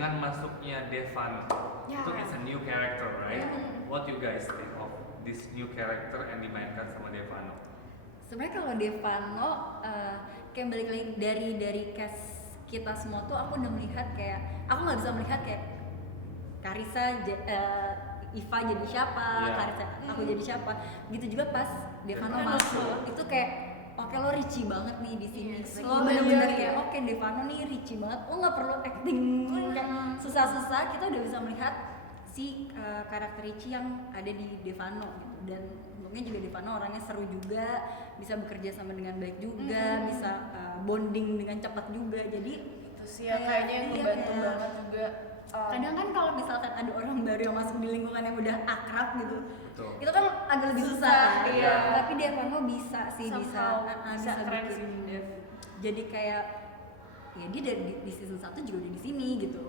dengan masuknya Devano, itu is a new character, right? What you guys think of this new character yang dimainkan sama Devano? Sebenarnya kalau Devano kayak balik lagi dari cast kita semua tuh aku udah melihat kayak aku nggak bisa melihat kayak Carissa, Iva jadi siapa, Carissa aku jadi siapa. Gitu juga pas Devano masuk itu kayak oke lo Richie banget nih di sini. Lo bener-bener kayak oke Devano nih Richie banget. Lo nggak perlu acting kayak susah-susah. Kita udah bisa melihat si karakter Richie yang ada di Devano gitu. Dan untungnya juga Devano orangnya seru juga, bisa bekerja sama dengan baik juga, bisa bonding dengan cepat juga. Jadi itu sih ya kayaknya yang membantu banget juga. Kadang kan kalau misalkan ada orang baru yang masuk di lingkungan yang udah akrab gitu, Betul. itu kan agak lebih susah. Iya. Tapi Devano bisa sih, bisa keren bikin. sih Dev. Jadi kayak ya dia di season 1 juga udah di sini gitu.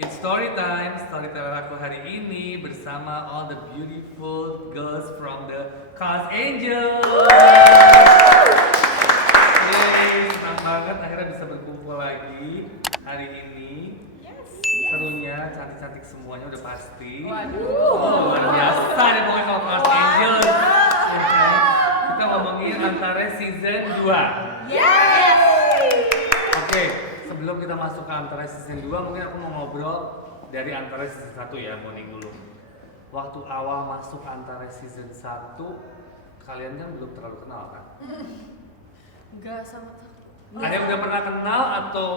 It's storyteller aku hari ini bersama all the beautiful girls from the Cast Angel. Yeay, senang banget akhirnya bisa berkumpul lagi hari ini. Serunya, cantik-cantik semuanya udah pasti. Waduh. Luar biasa deh pokoknya kalau Cast Angel. Ya kan? Kita ngomongin antara season 2. Oke, sebelum kita masuk ke antara season 2, mungkin aku mau ngobrol dari antara season 1 ya, Moning dulu. Waktu awal masuk antara season 1, kalian kan belum terlalu kenal kan? Enggak sama tuh. Ada yang udah pernah kenal atau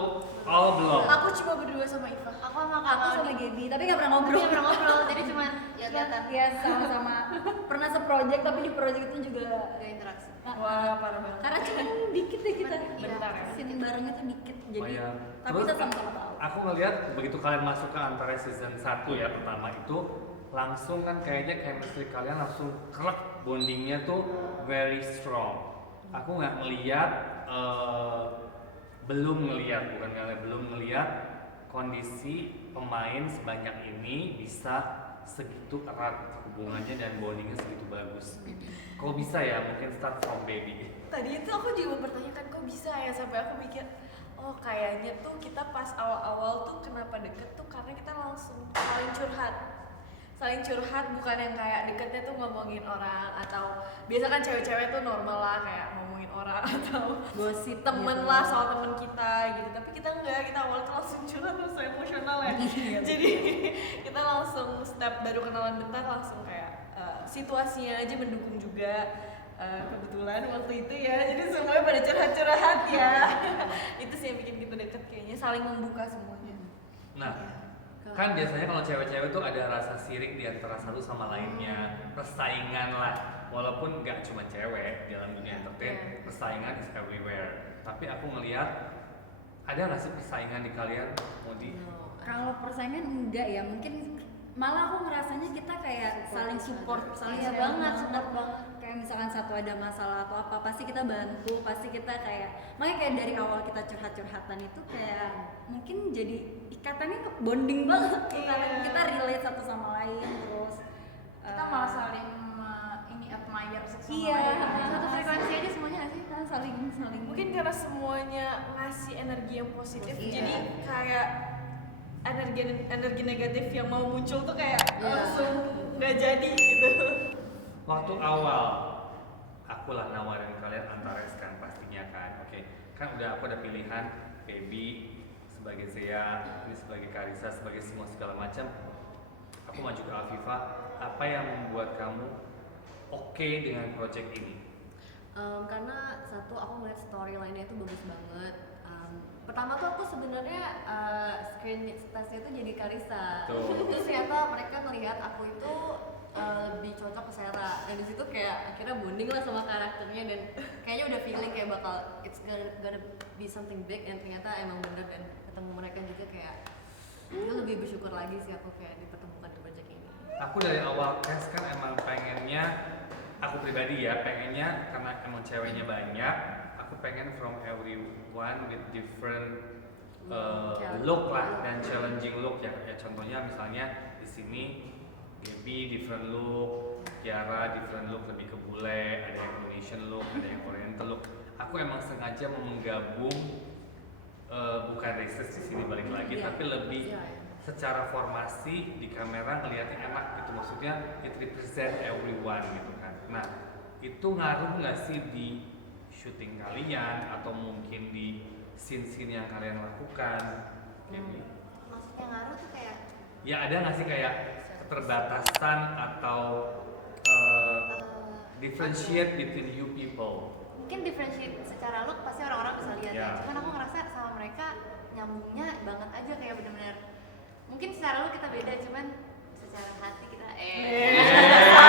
all belum? Aku cuma berdua sama Iva. Aku sama Aku sama Gaby, tapi nggak pernah ngobrol. Tapi pernah ngobrol, jadi cuman ya kelihatan Iya sama-sama pernah seproject, tapi di project itu juga gak interaksi. Wah, parah banget. karena cuma dikit deh kita. Bentar ya. Scene barengnya tuh dikit, jadi Oh ya. tapi Terus kita sama-sama tahu. aku ngeliat begitu kalian masuk ke antara season 1 ya pertama itu langsung kan kayaknya chemistry kalian langsung krek, bondingnya tuh very strong. Aku nggak ngeliat belum ngeliat kondisi pemain sebanyak ini bisa segitu erat hubungannya dan bondingnya segitu bagus. Kok bisa ya? Mungkin start from baby. Tadi itu aku juga mempertanyakan kok bisa ya, sampai aku mikir oh kayaknya tuh kita pas awal-awal tuh kenapa deket tuh karena kita langsung saling curhat, bukan yang kayak deketnya tuh ngomongin orang, atau biasa kan cewek-cewek tuh normal lah kayak ngomongin orang atau Gosip temen gitu. lah soal temen kita gitu, tapi kita enggak, kita awal tuh langsung curhat, terus emosional ya. Jadi kita langsung step baru kenalan bentar langsung kayak situasinya aja mendukung juga. Kebetulan waktu itu ya, jadi semuanya pada curhat-curhat ya. Itu sih yang bikin kita deket kayaknya, saling membuka semuanya. Nah, kan biasanya kalau cewek-cewek tuh ada rasa sirik di antara satu sama lainnya, persaingan lah. Walaupun nggak cuma cewek dalam dunia entertain, persaingan is everywhere. Tapi aku ngelihat ada nggak sih persaingan di kalian, Modi? Kalau persaingan enggak ya, mungkin malah aku ngerasanya kita kayak saling support banget. Kayak misalkan satu ada masalah atau apa, pasti kita bantu, pasti kita kayak makanya kayak dari awal kita curhat-curhatan itu kayak mungkin jadi ikatannya bonding banget karena kita relate satu sama lain, terus Kita malah saling ini admire satu sama iya, lain. Satu frekuensi aja semuanya nggak sih? saling Mungkin karena semuanya ngasih energi yang positif, Iya. jadi kayak energi negatif yang mau muncul tuh kayak langsung nggak jadi gitu. Waktu awal, aku lah nawarin kalian Antares kan pastinya kan. Oke, kan aku ada pilihan Baby sebagai Zea, ini sebagai Carissa, sebagai semua segala macam. Aku maju ke Afifa. Apa yang membuat kamu oke dengan project ini? Karena satu aku ngeliat storyline-nya itu bagus banget. Pertama tuh aku sebenarnya screen testnya itu jadi Carissa. Tuh. Terus ternyata mereka ngelihat aku itu lebih cocok ke Sarah. Dan di situ kayak akhirnya bonding lah sama karakternya, dan kayaknya udah feeling kayak bakal it's gonna be something big, dan ternyata emang bener, dan ketemu mereka juga kayak itu lebih bersyukur lagi sih aku kayak dipertemukan di project ini. Aku dari awal cast kan emang pengennya aku pribadi ya pengennya karena emang ceweknya banyak, aku pengen from everyone with different look lah dan challenging look ya. Kayak contohnya misalnya di sini Gaby different look, Kiara different look lebih ke bule, ada yang Indonesian look, ada yang Oriental look. Aku emang sengaja mau menggabung bukan racist di sini balik lagi, tapi lebih secara formasi di kamera ngeliatnya enak gitu, maksudnya it represent everyone gitu kan. Nah itu ngaruh nggak sih di syuting kalian atau mungkin di scene-scene yang kalian lakukan? Maksudnya ngaruh tuh kayak Ya ada nggak sih kayak keterbatasan atau differentiate between you people? mungkin differentiate secara look pasti orang-orang bisa lihat ya. Cuman aku ngerasa sama mereka nyambungnya banget aja, kayak bener-bener mungkin secara look kita beda, cuman secara hati kita bisa berubah.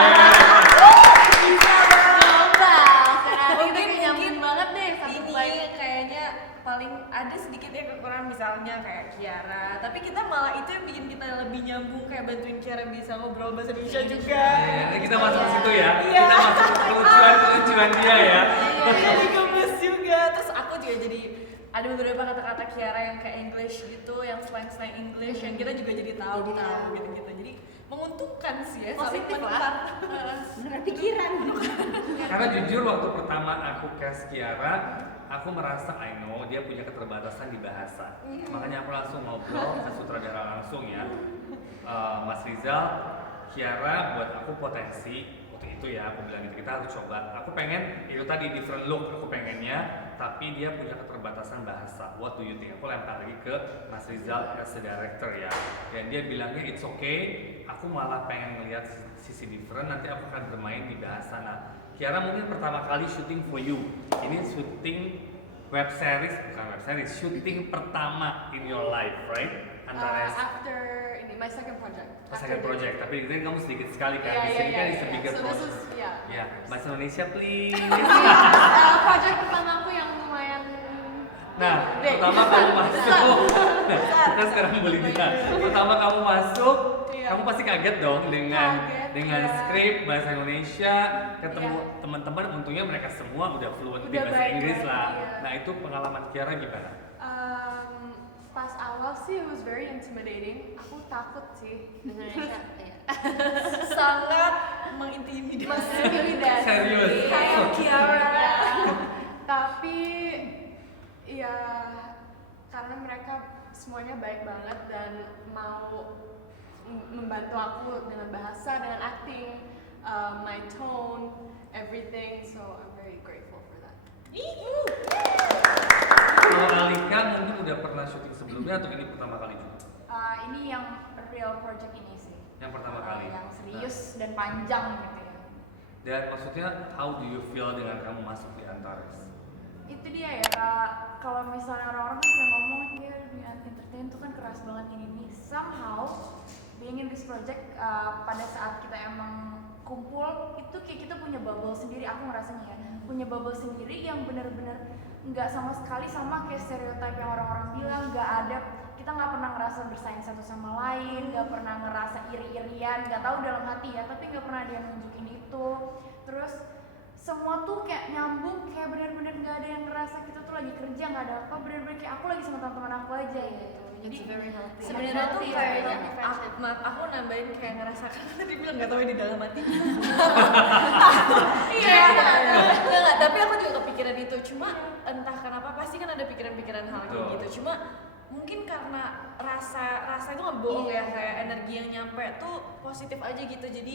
Secara hati kita kayak nyambung banget deh, satu Ini vibe. kayaknya paling ada sedikit ya kekurangan, misalnya kayak Kiara, tapi kita malah itu yang bikin kita lebih nyambung, kayak bantuin Kiara bisa ngobrol bahasa Indonesia juga. Nah, kita masuk ke situ ya. Iya. Kita masuk ke kelucuan dia ya. Jadi gemes juga. Terus aku juga jadi ada beberapa kata-kata Kiara yang kayak English gitu, yang slang-slang English yang kita juga jadi tahu gitu-gitu. Jadi menguntungkan sih ya, saling Positif menukar. Bener pikiran. Karena jujur waktu pertama aku cast Kiara, aku merasa I know dia punya keterbatasan di bahasa. Makanya aku langsung ngobrol ke sutradara langsung ya. Mas Rizal, Kiara buat aku potensi. Waktu itu ya aku bilang gitu, kita harus coba. Aku pengen itu tadi different look aku pengennya, tapi dia punya keterbatasan bahasa. What do you think? Aku lempar lagi ke Mas Rizal as a director ya. Dan dia bilangnya it's okay. Aku malah pengen ngelihat sisi different. Nanti aku akan bermain di bahasa. Nah, Kiara mungkin pertama kali shooting for you. Ini shooting web series, bukan web series, shooting pertama in your life, right? Antara After ini my second project. second project, tapi ini kamu sedikit sekali kan. Di Yeah, sini kan yeah, is a yeah. bigger So this project. is Ya, bahasa Indonesia please. project pertama aku yang lumayan Nah, pertama kamu masuk. Nah, kita sekarang boleh dia. Pertama kamu masuk, kamu pasti kaget dong dengan skrip bahasa Indonesia, ketemu teman-teman. Untungnya mereka semua udah fluent di bahasa Inggris lah. Nah, itu pengalaman Kiara gimana? Pas awal sih it was very intimidating. Aku takut sih. Indonesia. Sangat mengintimidasi. Serius? Kayak Kiara. Tapi ya karena mereka semuanya baik banget dan mau membantu aku dengan bahasa, dengan acting, my tone, everything. So I'm very grateful for that. Kalau Alika mungkin udah pernah syuting sebelumnya atau ini pertama kali juga? Ini yang real project ini sih. Yang pertama kali. Yang serius dan panjang gitu ya. Dan maksudnya how do you feel dengan kamu masuk di Antares? Itu dia ya, Kak. Kalau misalnya orang-orang kan pernah ngomong ya dunia entertain tuh kan keras banget ini. Somehow being in this project pada saat kita emang kumpul itu kayak kita punya bubble sendiri. Aku ngerasanya ya punya bubble sendiri yang benar-benar nggak sama sekali sama kayak stereotip yang orang-orang bilang. Nggak ada, kita nggak pernah ngerasa bersaing satu sama lain, nggak pernah ngerasa iri-irian, nggak tahu dalam hati ya, tapi nggak pernah ada yang nunjukin itu. Terus semua tuh kayak nyambung, kayak benar-benar nggak ada yang ngerasa kita tuh lagi kerja, nggak ada apa, benar-benar kayak aku lagi sama teman-teman aku aja gitu. Jadi very healthy. Sebenarnya tuh Healthy, kayak healthy friendship. aku nambahin kayak ngerasa kan tadi bilang nggak tahu di dalam hati. Iya. Enggak, tapi aku juga kepikiran itu. Cuma entah kenapa pasti kan ada pikiran-pikiran hal kayak Betul. gitu. Cuma mungkin karena rasa itu nggak bohong ya, kayak energi yang nyampe tuh positif aja gitu. Jadi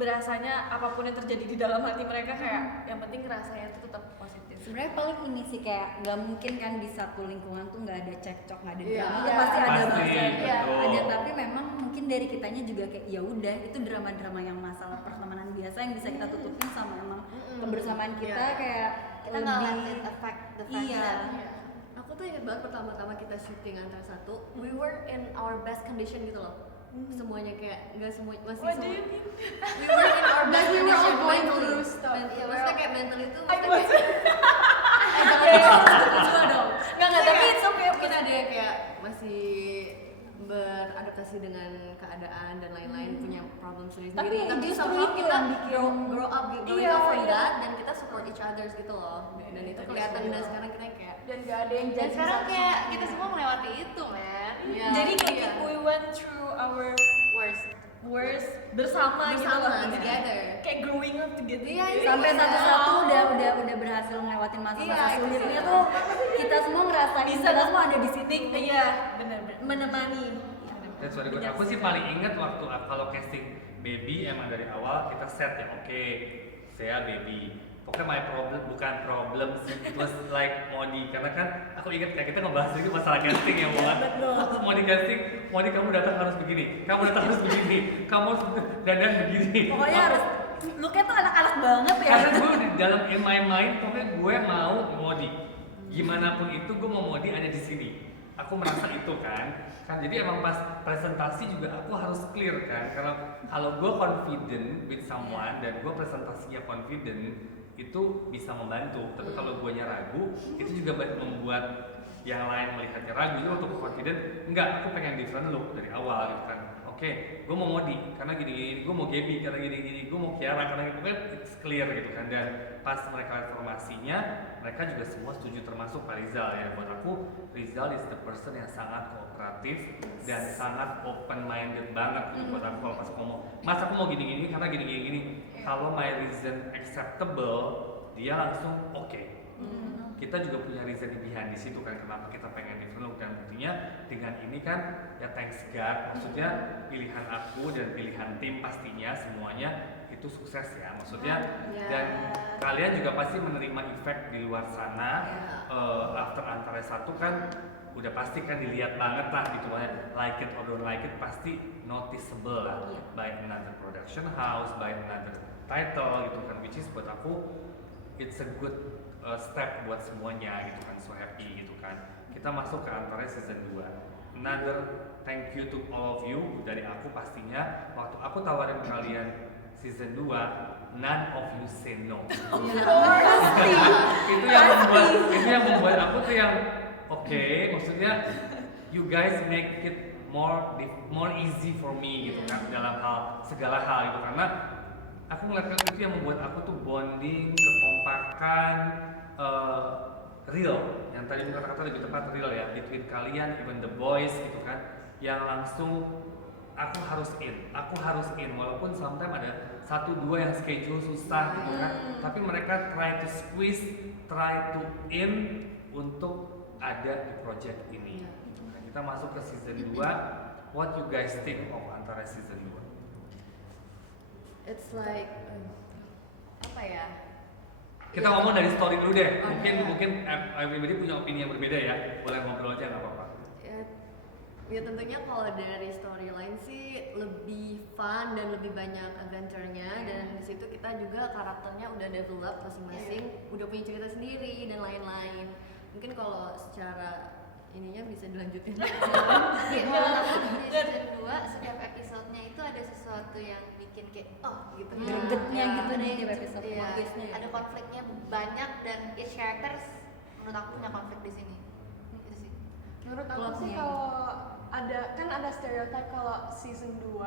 berasanya apapun yang terjadi di dalam hati mereka kayak yang penting rasanya itu tetap positif. Sebenarnya paling ini sih kayak nggak mungkin kan di satu lingkungan tuh nggak ada cekcok, nggak ada Iya. drama, itu Iya. pasti ada Pasti, banget. betul. Ada, tapi memang mungkin dari kitanya juga kayak ya udah itu drama-drama yang masalah pertemanan biasa yang bisa kita tutupin sama emang kebersamaan kita Iya. kayak Kita nggak let it affect the Iya. friendship. Aku tuh inget banget pertama-tama kita syuting Antara Satu, we were in our best condition gitu loh. Semuanya kayak nggak semua masih What do semua. you mean? We were in our best We were all condition going mentally. through stuff. Iya, maksudnya kayak mentally itu I maksudnya was. kayak jangan cuma dong. Nggak, tapi it's okay. Mungkin ada yang kayak masih beradaptasi beradaptasi dengan keadaan dan lain-lain, punya problem Tapi sendiri-sendiri. Tapi justru somehow itu kita yang bikin- grow up growing Iya, up from iya. that, dan kita support each others gitu loh. Dan itu kelihatan dan sekarang kita kayak Dan gak ada yang Dan jadi sekarang satu kayak sama kita lain. semua melewati itu, man. Iya, Jadi kayak iya. we went through our Worst. worst bersama gitu loh. Bersama, together. Kayak growing up together. Iya, iya. sampai Iya. satu-satu udah berhasil ngelewatin masa-masa Iya, sulitnya iya. tuh kita semua ngerasain Bisa kita semua ada di situ. Iya, benar-benar menemani. That's very good. Aku sih paling ingat waktu kalau casting baby emang dari awal kita set ya, oke, saya baby. Pokoknya my problem bukan problem sih, it was like Modi, karena kan aku ingat kayak kita ngebahas itu masalah casting ya, bukan? Terus Modi casting, Modi kamu datang harus begini, kamu datang harus begini, kamu dandan begini. Pokoknya harus looknya tuh anak-anak banget ya. Karena gue di dalam in my mind, pokoknya gue mau Modi. Gimana pun itu, gue mau Modi ada di sini. Aku merasa itu kan jadi emang pas presentasi juga aku harus clear kan, karena kalau gue confident with someone dan gue presentasinya confident itu bisa membantu, tapi kalau gue ragu itu juga membuat yang lain melihatnya ragu. Jadi untuk confident, enggak, aku pengen different look dari awal gitu kan. Oke, gue mau Modi karena gini-gini, gue mau Gaby karena gini-gini, gue mau Kiara karena gini, pokoknya it's clear gitu kan. Dan pas mereka informasinya, mereka juga semua setuju, termasuk Pak Rizal ya. Buat aku, Rizal is the person yang sangat kooperatif dan sangat open minded banget gitu buat aku. Kalau pas ngomong, mas aku mau gini-gini karena gini-gini, kalau my reason acceptable, dia langsung oke. Kita juga punya reason behind di situ kan, kenapa kita pengen different look, dan buktinya dengan ini kan ya thanks God, maksudnya pilihan aku dan pilihan tim pastinya semuanya itu sukses ya, maksudnya Ya. dan kalian juga pasti menerima efek di luar sana. After Antares 1 kan udah pasti kan dilihat banget lah gitu, like it or don't like it pasti noticeable lah by another production house, by another title gitu kan, which is buat aku it's a good step buat semuanya gitu kan, so happy gitu kan. Kita masuk ke Antares season 2. Another thank you to all of you dari aku pastinya. Waktu aku tawarin kalian season 2, none of you say no. itu yang membuat aku tuh yang oke, maksudnya you guys make it more easy for me gitu kan, dalam segala hal gitu, karena aku ngeliat itu yang membuat aku tuh bonding, kekompakan, real, yang tadi kata-kata lebih tepat real ya, between kalian, even the boys gitu kan, yang langsung aku harus in, walaupun sometimes ada 1-2 yang schedule susah gitu kan, tapi mereka try to squeeze, try to in untuk ada di project ini. Gitu kan. Kita masuk ke season 2, what you guys think of antara season 2? It's like apa ya? Kita ngomong dari story dulu deh. Mungkin everybody punya opini yang berbeda ya. Boleh ngobrol aja nggak apa-apa. Ya tentunya kalau dari storyline sih lebih fun dan lebih banyak adventure-nya, dan di situ kita juga karakternya udah develop masing-masing, udah punya cerita sendiri dan lain-lain. Mungkin kalau secara ininya bisa dilanjutin. Iya, kalau aku di season 2 setiap episodenya itu ada sesuatu yang bikin kayak oh gitu. Gregetnya Ya, gitu ada di yang- tiap episode, iya, plot twist-nya ya. ada konfliknya banyak dan each characters menurut aku punya konflik di sini. Itu sih. Menurut aku Plotnya sih gitu. kalau ada stereotype kalau season 2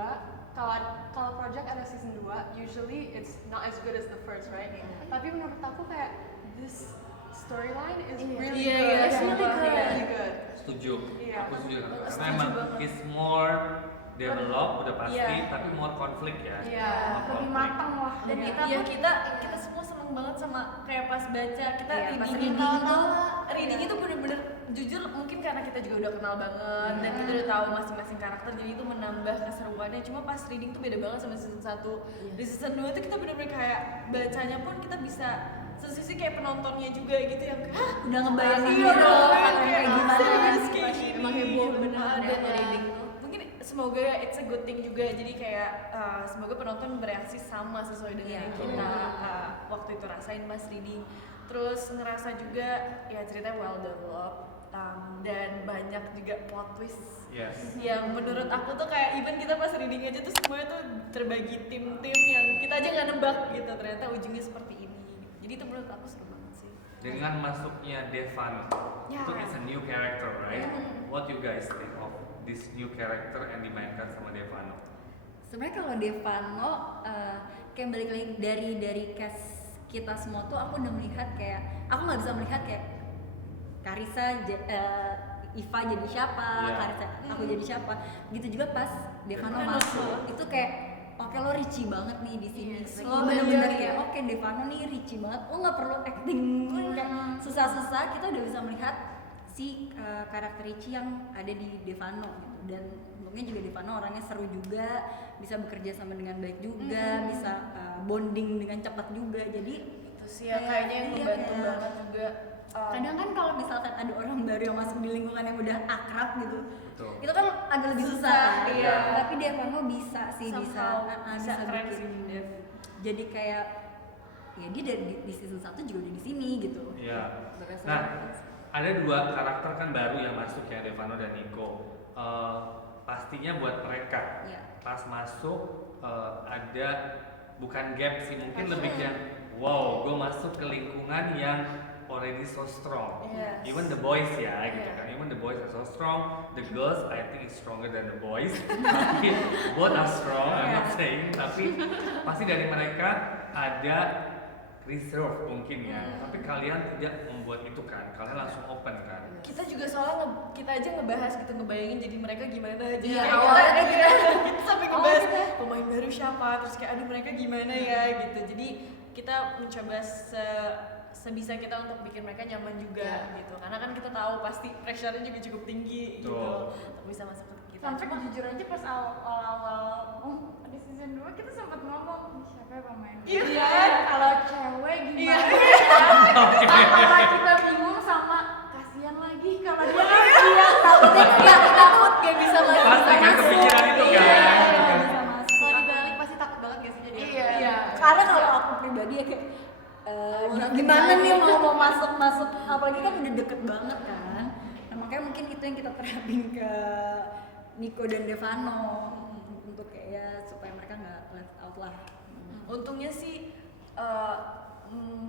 kalau project ada season 2 usually it's not as good as the first, right? Tapi menurut aku kayak this storyline is really Iya, good. iya, It's iya. really good. Setuju. Iya. Aku setuju dengan karena Setuju emang banget. is more develop udah pasti, Iya. tapi more konflik ya. Iya, More lebih konflik. matang lah. Dan Iya. kita Iya, pun kita semua seneng banget sama kayak pas baca kita Iya, pas reading reading itu, itu, reading itu bener-bener jujur mungkin karena kita juga udah kenal banget dan kita udah tahu masing-masing karakter, jadi itu menambah keseruannya. Cuma pas reading tuh beda banget sama season 1. Di season 2 tuh kita bener-bener kayak bacanya pun kita bisa satu sisi kayak penontonnya juga gitu yang kayak hah, Udah ngebayangin iya, gitu udah kayak kayak gimana. serius kayak gini. Emang heboh beneran Dan ya reading tuh. mungkin semoga it's a good thing juga, jadi kayak semoga penonton bereaksi sama sesuai dengan Iya. yang kita waktu itu rasain pas reading. Terus ngerasa juga ya ceritanya well developed, dan banyak juga plot twist Yes. yang menurut aku tuh kayak even kita pas reading aja tuh semuanya tuh terbagi tim-tim yang kita aja nggak nebak gitu, ternyata ujungnya seperti ini. Jadi itu menurut aku seru banget sih. Dengan masuknya Devan, Ya. itu is a new character, right? What you guys think of this new character yang dimainkan sama Devano? Sebenarnya kalau Devano kayak balik lagi dari cast kita semua tuh aku udah melihat kayak aku nggak bisa melihat kayak Karissa, Iva jadi siapa, Iya. Karissa aku jadi siapa. Gitu juga pas Devano masuk itu kayak oke lo Richie banget nih di sini. Yes. Lo bener-bener kayak oke Devano nih Richie banget. Lo nggak perlu acting kayak susah-susah. Kita udah bisa melihat si karakter Richie yang ada di Devano gitu. Dan untungnya juga Devano orangnya seru juga, bisa bekerja sama dengan baik juga, bisa bonding dengan cepat juga. Jadi Itu sih ya kayaknya yang iya, membantu kayak- banget juga. kadang kan kalau misalkan ada orang baru yang masuk di lingkungan yang udah akrab gitu, Betul. itu kan agak lebih susah, Susah, kan? iya. Tapi Devano bisa sih, Somehow bisa keren bikin sih Dev. jadi kayak ya dia di season 1 juga udah di sini gitu. Iya. Berasa Nah, ada 2 karakter kan baru yang masuk ya, Devano dan Nico. Pastinya buat mereka Iya. pas masuk ada bukan gap sih, mungkin lebih yang wow, gue masuk ke lingkungan yang already so strong. Yes. Even the boys ya, gitu Yeah. kan. Even the boys are so strong. The girls I think is stronger than the boys. Tapi both are strong. I'm not saying. Tapi pasti dari mereka ada reserve mungkin ya. Tapi kalian tidak membuat itu kan. Kalian langsung open kan. Kita juga soalnya kita aja ngebahas gitu, ngebayangin jadi mereka gimana aja. Iya, Kayak awalnya kita sampai ngebahas gitu. pemain baru siapa, terus kayak aduh mereka gimana ya gitu. Jadi kita mencoba sebisa kita untuk bikin mereka nyaman juga gitu. Karena kan kita tahu pasti pressure-nya juga cukup tinggi gitu. Betul. Untuk bisa masuk ke kita. Sampai jujur aja pas awal-awal di season 2 kita sempat ngomong "Ih, siapa ya pemain Iya baru? kan? Kalau cewek Iya. gimana ya? Antara kita bingung sama kasihan lagi kalau dia yang takut gak bisa Pasti kan kepikiran itu kan. Bisa masuk. Kalau dibalik pasti takut banget gak sih jadi Iya. Iya. Karena kalau aku pribadi ya kayak gimana nih mau masuk apalagi kan udah deket banget kan. Nah, makanya mungkin itu yang kita terapin ke Nico dan Devano untuk kayak ya supaya mereka nggak left out lah. Untungnya sih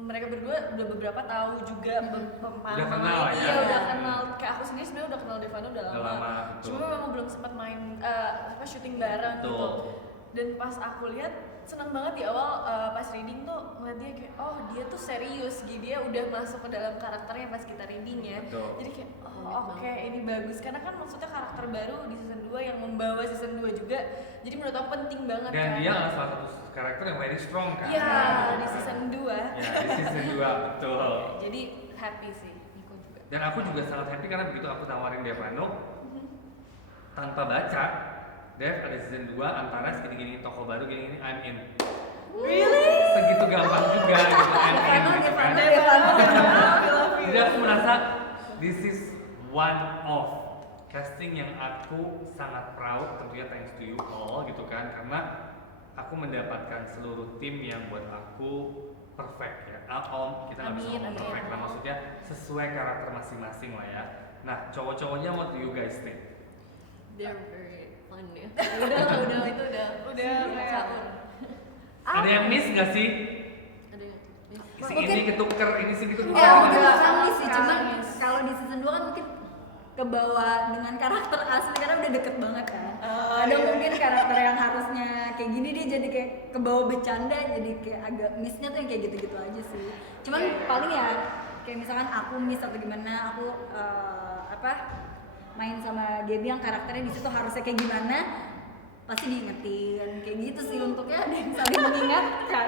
mereka berdua udah beberapa tahu juga Udah kenal ya. Iya, udah kenal. Kayak aku sendiri sebenarnya udah kenal Devano udah Udah lama. lama, betul. Cuma memang belum sempat main syuting bareng Betul. gitu. Dan pas aku lihat senang banget di awal pas reading tuh ngeliat dia kayak oh dia tuh serius gitu, dia udah masuk ke dalam karakternya pas kita reading ya. Betul. Jadi kayak oh oke, ini bagus karena kan maksudnya karakter baru di season 2 yang membawa season 2 juga. Jadi menurut aku penting banget Dan kan. dia adalah salah satu karakter yang very strong kan. Iya, di season 2. Ya, di season 2 betul. Jadi happy sih Nico juga. Dan aku juga sangat happy karena begitu aku tawarin Devano tanpa baca, Dev ada season 2 antara segini-gini toko baru gini-gini I'm in. Really? Segitu gampang juga gitu I'm in gitu kan. Jadi aku merasa this is one of casting yang aku sangat proud, tentunya thanks to you all gitu kan, karena aku mendapatkan seluruh tim yang buat aku perfect ya. Kita nggak bisa Amin, ngomong amin. perfect lah, maksudnya sesuai karakter masing-masing lah ya. Nah cowok-cowoknya what do you guys think? they're very fun ya. Udah itu udah kayak- caur. Ada yang miss nggak sih? Ada yang Si ini ketuker, ini sih ketuker. Ya mungkin udah. bukan miss sih, cuman Yes. kalau di season 2 kan mungkin kebawa dengan karakter asli karena udah deket banget kan. Ada iya. mungkin karakter yang harusnya kayak gini dia jadi kayak kebawa bercanda jadi kayak agak missnya tuh yang kayak gitu-gitu aja sih. Cuman paling ya kayak misalkan aku miss atau gimana aku main sama Gaby yang karakternya di situ harusnya kayak gimana pasti diingetin kayak gitu sih untuknya ada yang saling mengingatkan.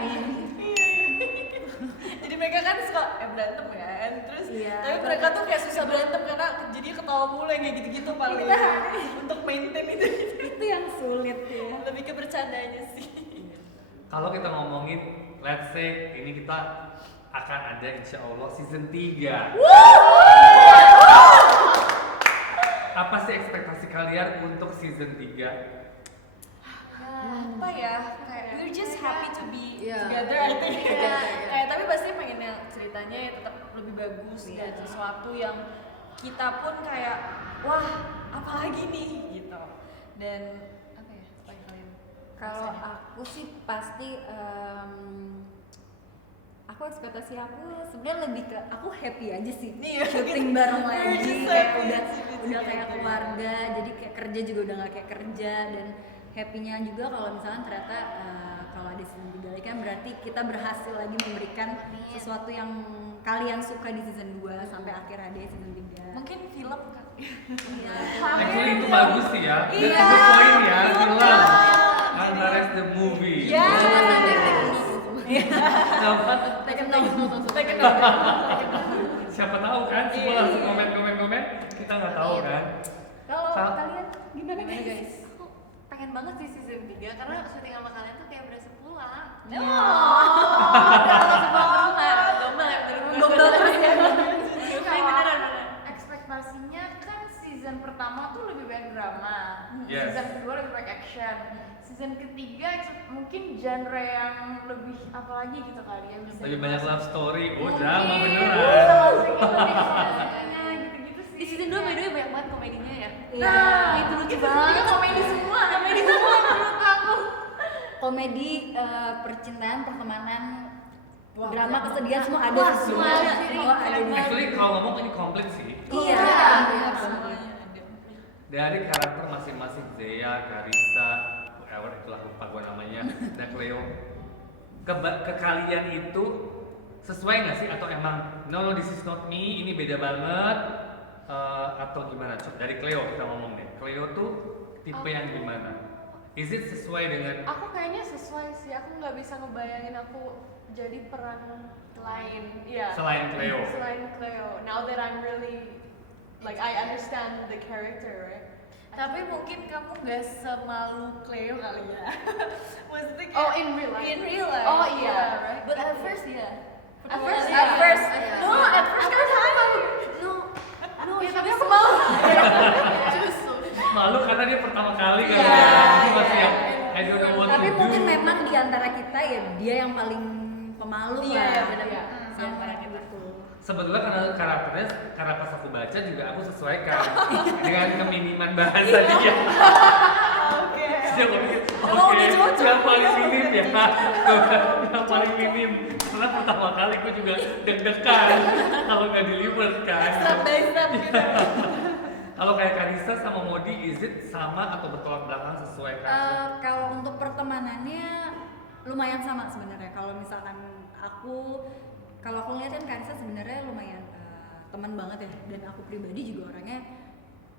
Jadi mereka kan suka berantem kan, terus Iya. tapi mereka tuh kayak susah berantem karena jadi ketawa mulu yang kayak gitu-gitu paling Iya. untuk maintain itu Itu yang sulit ya. lebih ke bercandanya sih. Kalau kita ngomongin, let's say ini kita akan ada insya Allah season 3. Apa sih ekspektasi kalian untuk season 3? Apa ya, kayak we're just happy to be Iya. together I think. Iya. Kayak tapi pasti pengen yang ceritanya ya tetap lebih bagus dan sesuatu yang kita pun kayak wah apalagi nih gitu. Dan apa ya supaya kalian Kalau rasanya? aku sih pasti aku ekspektasi aku sebenarnya lebih ke aku happy aja sih Iya, syuting gitu. bareng We're lagi just kayak happy, udah juga kayak gitu. keluarga, jadi kayak kerja juga udah nggak kayak kerja, dan happy-nya juga kalau misalkan ternyata kalau ada season 3 lagi kan berarti kita berhasil lagi memberikan sesuatu yang kalian suka di season 2 sampai akhir ada season 3. Mungkin film kan. Iya. Actually itu bagus sih ya. That's Iya. a good point ya, film. Iya. Antares the movie. Iya. Cuma sampai bikin Kenapa? Taken note. Siapa tahu kan? Semua Iya. langsung komen. Kita nggak tahu Iya. kan. Kalau Sa- kalian gimana Gimana guys? guys? Aku pengen banget sih season 3 karena syuting sama kalian tuh kayak berasa pulang. No. Gombal ya, bener Gombal terus ya. Tapi beneran. Ekspektasinya kan season pertama tuh lebih banyak drama, Yes. season kedua lebih banyak action, season ketiga mungkin genre yang lebih apa lagi gitu kali ya bisa. Lebih banyak love story. Oh, Mungkin. drama Bisa beneran. masukin lebih romantisnya, gitu-gitu sih. Di season 2 by the way banyak banget komedinya ya. Iya. Itu lucu Itu banget. sebenarnya komedi semua menurut aku. Komedi, percintaan, pertemanan, Wah, drama, banyak kesedihan semua ada Wah, sih, semua semua ada. semua ada di sini. Actually kalau ngomong ini komplit sih. Iya. Iya, semuanya ada. Dari karakter masing-masing Zea, Carissa, whatever itulah lupa gue namanya, dan Cleo. Ke kalian itu sesuai nggak sih atau emang no this is not me, ini beda banget atau gimana? Coba dari Cleo kita ngomong deh. Cleo tuh tipe yang gimana? Is it sesuai dengan Aku kayaknya sesuai sih, aku nggak bisa ngebayangin aku jadi peran lain. Iya. selain Cleo? Selain Cleo. Now that I'm really like I understand the character, right? Tapi mungkin kamu gak semalu Cleo kali ya. Maksudnya kayak Oh, in real life. In real life. Oh, iya. right? But at first ya. At first, Iya. at first. Iya. No, at first kan malu. No, Ya, tapi tapi aku aku mau. Malu karena dia pertama kali kan Iya, ya. Dia masih iya. yang I don't know what Tapi to do. mungkin memang di antara kita ya dia yang paling pemalu Iya, lah. benar-benar. Di antara kita tuh. Sebetulnya karena pas aku baca juga aku sesuaikan dengan keminiman bahasa dia. Oke. Dia mikir, Emang oke, udah cocok. yang paling minim ya, yang paling minim. Karena pertama kali aku juga deg-degan kalau nggak deliver kan. Step by step gitu. Kalau kayak Carissa sama Modi, is it sama atau bertolak belakang sesuai kan? Kalau untuk pertemanannya lumayan sama sebenarnya. Kalau misalkan kalau aku lihat kan Carissa sebenarnya lumayan teman banget ya, dan aku pribadi juga orangnya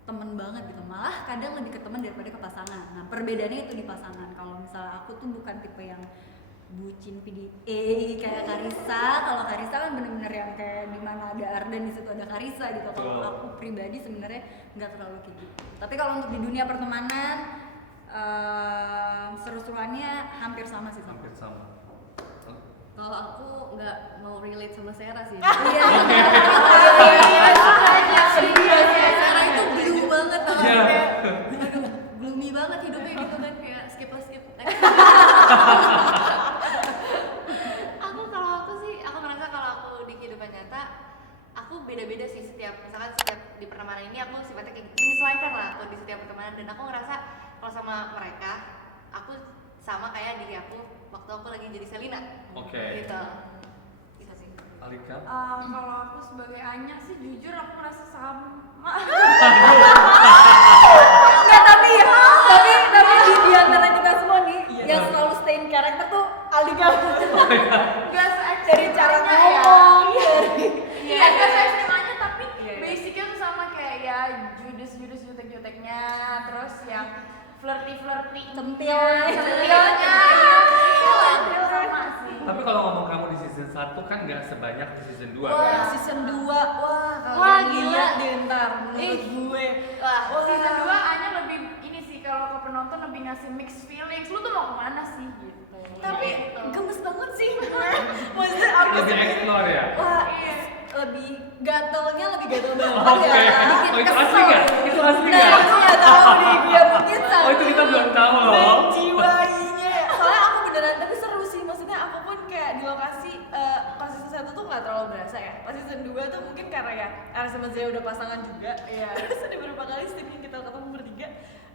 teman banget gitu. Malah kadang lebih ke teman daripada ke pasangan. Nah perbedaannya itu di pasangan. Kalau misalnya aku tuh bukan tipe yang bucin PDA kayak Carissa. Kalau Carissa kan bener-bener yang kayak di mana ada Ardan di situ ada Carissa gitu. Kalau Betul. aku pribadi sebenarnya nggak terlalu kayak gitu. Tapi kalau untuk di dunia pertemanan seru-seruannya hampir sama sih sama. Hampir sama. Kalau aku nggak mau relate sama Sarah sih. Iya. Sarah itu blue banget tau. Iya. Kayak, aduh, gloomy banget hidupnya gitu kan, kayak skip. Kalau aku sih, aku merasa kalau aku di kehidupan nyata, aku beda-beda sih setiap di pertemanan ini aku sifatnya kayak menyesuaikan lah aku di setiap pertemanan, dan aku ngerasa kalau sama mereka, aku sama kayak diri aku waktu aku lagi jadi Selina. Oke. Gitu. Bisa sih. Alika? Kalau aku sebagai Anya sih jujur aku merasa sama. Nggak, tapi di antara kita semua nih yang selalu stay in karakter tuh Alika. Gak Dari cara ya. ngomong, Iya, gak se-ekstrimanya tapi basicnya tuh sama kayak ya judes jutek-juteknya, terus yang flirty Centilnya. sama sih. Tapi kalau ngomong kamu di season 1 kan nggak sebanyak di season 2 Wah, kan? season 2. Wah, Wah, kalian gila. lihat deh ntar menurut gue. Wah, Season 2 Anya lebih ini sih, kalau ke penonton lebih ngasih mixed feelings. Lu tuh mau kemana sih gitu. Tapi Gitu. gemes banget sih. Maksudnya aku Lebih explore ya? Wah, lebih gatelnya lebih gatel banget Oke. ya. Oh itu asli nggak? Itu asli Nah, nggak? aku nggak tahu nih dia mungkin Oh itu kita belum tahu loh. menjiwainya. Soalnya aku beneran, tapi seru sih. Maksudnya aku pun kayak di lokasi pas season 1 tuh nggak terlalu berasa ya. Pas season 2 tuh mungkin karena ya Aris sama Zaya udah pasangan juga. Iya. Terus ada beberapa kali scene yang kita ketemu bertiga,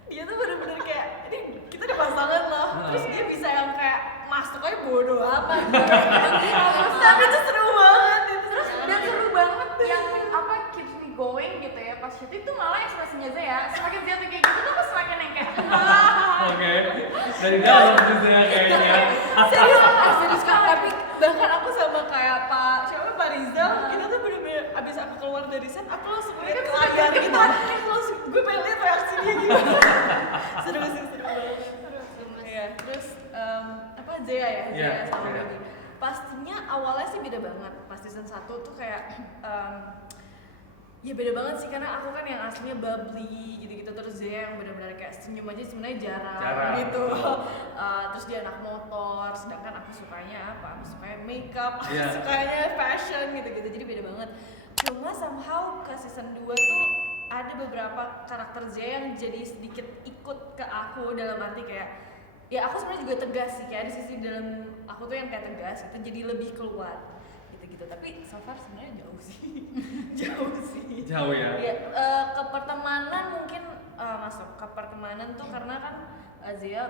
dia tuh bener-bener kayak ini kita udah pasangan loh. Terus dia bisa yang kayak masuk aja bodoh amat. Tapi itu script itu malah ekspresinya Zea semakin Zea tuh kayak gitu tuh aku semakin yang kayak Oke. Dari dalam tuh saya kayaknya. serius Kak, tapi bahkan aku sama kayak Pak Rizal, kita tuh bener-bener abis aku keluar dari set, aku langsung lihat ke layar gitu, langsung gue pengen lihat reaksi dia gimana. Seru banget. Iya, terus Zea ya, Iya, Zea sama Zea. Baby. Pastinya awalnya sih beda banget, pas season 1 tuh kayak ya beda banget sih karena aku kan yang aslinya bubbly gitu-gitu, terus Zea yang benar-benar kayak senyum aja sebenarnya jarang gitu. Terus dia anak motor, sedangkan aku sukanya apa? Aku sukanya makeup, aku Yeah. sukanya fashion gitu-gitu, jadi beda banget. Cuma somehow ke season 2 tuh ada beberapa karakter Zea yang jadi sedikit ikut ke aku, dalam arti kayak ya aku sebenarnya juga tegas sih, kayak ada sisi dalam aku tuh yang kayak tegas itu jadi lebih keluar gitu-gitu, tapi so far sebenarnya jauh sih. Jauh ya. Ya, ke pertemanan mungkin masuk ke pertemanan tuh karena kan Zea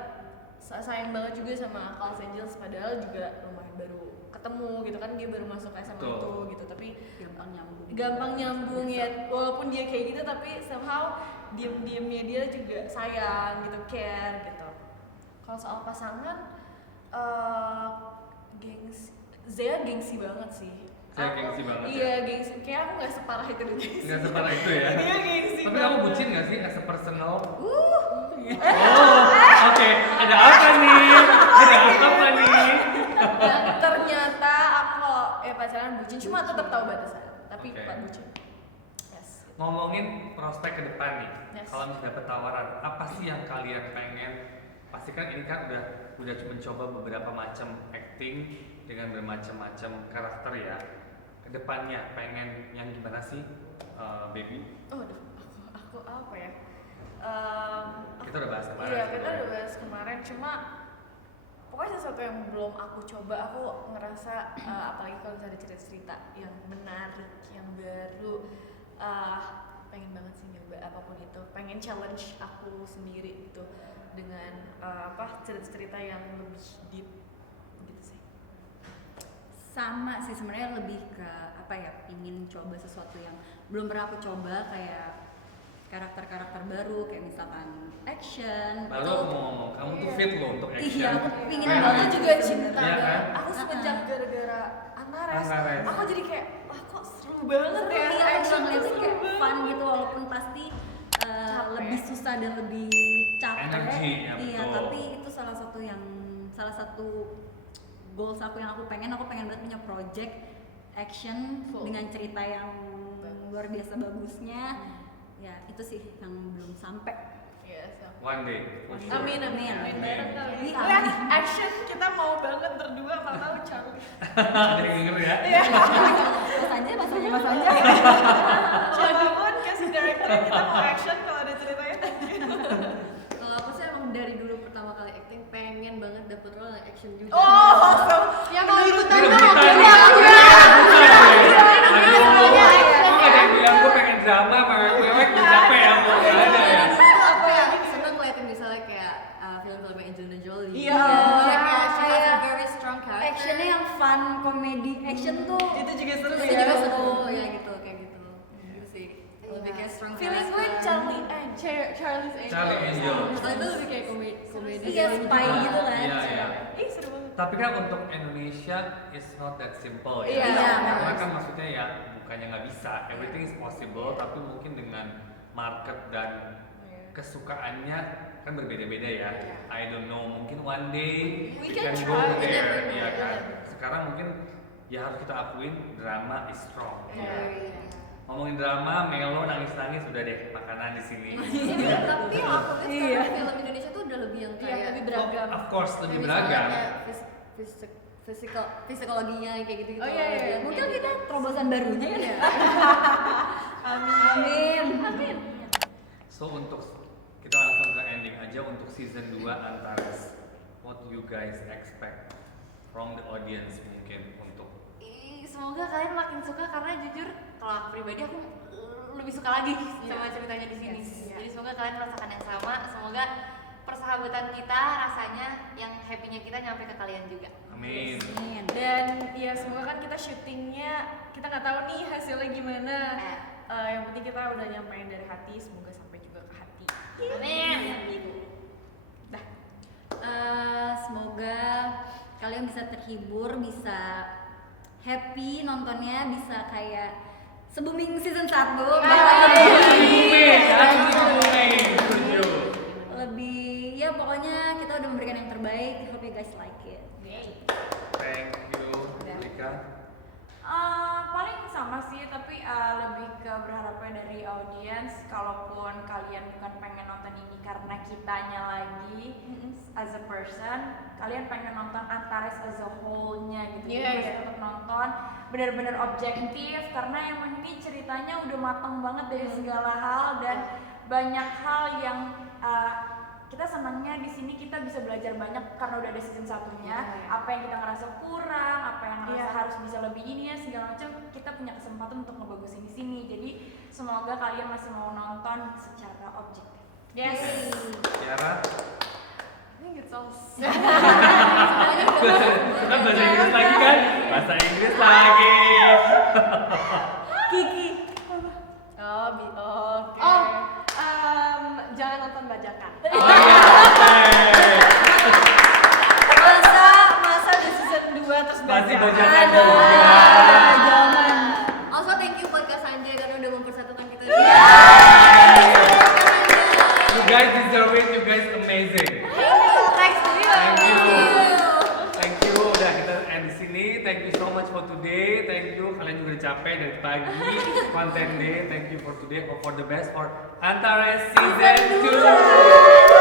sayang banget juga sama Los Angeles, padahal juga lumayan baru ketemu gitu kan, dia baru masuk SMA Betul. itu gitu, tapi gampang nyambung ya, walaupun dia kayak gitu tapi somehow diem-diemnya dia juga sayang gitu, care gitu. Kalau soal pasangan, Zea gengsi banget sih. Zea gengsi banget Iya, gengsi. Kayak aku nggak separah itu deh gengsi. Nggak separah itu ya. Dia gengsi Tapi banget. kamu bucin nggak sih as a personal? Oke. Ada apa nih? Dan ternyata aku kalau pacaran bucin, cuma tetap tahu batasan. Tapi Oke. Pak bucin. Yes. Ngomongin prospek ke depan nih. Yes. Kalau misalnya dapat tawaran, apa sih yang kalian pengen? Pasti kan ini kan udah mencoba beberapa macam acting dengan bermacam-macam karakter ya. Kedepannya pengen yang gimana sih, Baby? Oh, aduh, aku apa ya? Kita udah bahas kemarin. Iya, kita sebenarnya. udah bahas kemarin. Cuma pokoknya sesuatu yang belum aku coba, aku ngerasa apalagi kalau misalnya ada cerita-cerita yang menarik, yang baru, pengen banget sih nyoba apapun itu. Pengen challenge aku sendiri gitu dengan cerita-cerita yang lebih deep gitu sih. Sama sih sebenarnya, lebih ke apa ya, ingin coba sesuatu yang belum pernah aku coba, kayak karakter-karakter baru, kayak misalkan action. Lalu aku mau ngomong, kamu tuh fit loh untuk action. Iya, aku pingin Kayak banget Aku gitu. juga cinta Iya kan? banget. Aku semenjak gara-gara Antares, Antares. aku jadi kayak wah kok seru banget Seru, ya. iya, aku Action juga ngeliatnya tuh seru kayak banget. fun gitu, walaupun pasti Capek. lebih susah dan lebih capek. Energi, ya, Iya, betul. tapi itu salah satu goals aku yang aku pengen banget punya project action Full. dengan cerita yang luar biasa bagusnya. Ya, itu sih yang belum sampai. Iya, so. One day, for sure. Amin. Amin. Bareng kali. Amin. Lihat action kita mau banget berdua, nggak tahu Charlie. Ada yang denger ya? Mas Anja. Siapapun casting director kita mau action kalau ada ceritanya. Kalau aku sih emang dari dulu pertama kali acting pengen banget dapet role yang action juga. Oh, so Ya mau ikutan Udah dong. bukan ya? Aduh, kok ada yang bilang gue pengen drama, mewek-mewek, gue capek ya, gue nggak ada ya. Apa ya? Seneng ngeliatin misalnya kayak film-film Angelina Jolie. Iya. Maksudnya kayak she has a Kayak very strong character. Actionnya yang fun, komedi, action tuh itu juga seru itu sih. juga seru ya gitu kayak gitu. Gitu sih. Lebih kayak strong Feeling gue character. Charlie Angel. Charlie's Angel. Charlie Angel. Kalau itu lebih kayak komedi. Iya, spy gitu kan. Iya, iya. Ih, seru banget. Tapi kan untuk Indonesia it's not that simple ya. Iya, Karena memang. kan maksudnya ya bukannya nggak bisa, everything is possible, tapi mungkin dengan market dan kesukaannya kan berbeda-beda ya. I don't know, mungkin one day We can can go try. there, We ya never kan. know. Sekarang mungkin ya harus kita akuin drama is strong. Iya. Ngomongin drama, Melo nangis-nangis udah deh makanan di sini. Iya, tapi yang aku lihat Iya. sekarang film Indonesia tuh udah lebih yang Iya, kayak lebih Oh, beragam. of course lebih kayak misalnya beragam. kayak psikologinya yang kayak gitu-gitu. Oh, iya, iya, iya. Mungkin kita terobosan barunya ya. Iya. Amin. So untuk kita langsung ke ending aja untuk season 2 Antares. What you guys expect from the audience mungkin untuk Semoga kalian makin suka karena jujur kalau aku pribadi aku lebih suka lagi sama ceritanya di sini. Jadi semoga kalian merasakan yang sama. Semoga persahabatan kita rasanya yang happy-nya kita nyampe ke kalian juga. amin. Amin. Dan ya semoga kan kita syutingnya kita nggak tahu nih hasilnya gimana. yang penting kita udah nyampein dari hati, semoga sampai juga ke hati. Amin. Dah. Semoga kalian bisa terhibur, bisa happy nontonnya, bisa kayak se-booming season 1 lebih ya pokoknya kita udah memberikan yang terbaik. Hope you guys like it. Thank you, Lika. Paling sama sih, tapi lebih ke berharapnya dari audiens, kalaupun kalian bukan pengen nonton ini karena kitanya lagi as a person, kalian pengen nonton Antares as a whole-nya gitu. Iya, Jadi iya. untuk nonton benar-benar objektif, karena emang ini ceritanya udah mateng banget dari segala hal dan banyak hal yang kita senangnya di sini kita bisa belajar banyak karena udah ada season satunya. Apa yang kita ngerasa kurang, apa yang ngerasa harus bisa lebih ini ya segala macam, kita punya kesempatan untuk ngebagusin di sini. Jadi semoga kalian masih mau nonton secara objektif. Yes. Tiara, I think it's all kan bahasa Inggris lagi kan? Bahasa Inggris lagi. Kiki. jangan nonton bajakan. Masa di season 2 terus Masih baca. bajakan Ada. juga. Also thank you buat Kak Sanjay karena udah mempersatukan kita. You guys deserve it, you guys amazing. Thanks to you. Thank you. Thank you. Udah kita end di sini. Thank you so much for today. Thank you. Kalian juga udah capek dari pagi konten day. Thank you for today. Hope for the best for Antares season 2.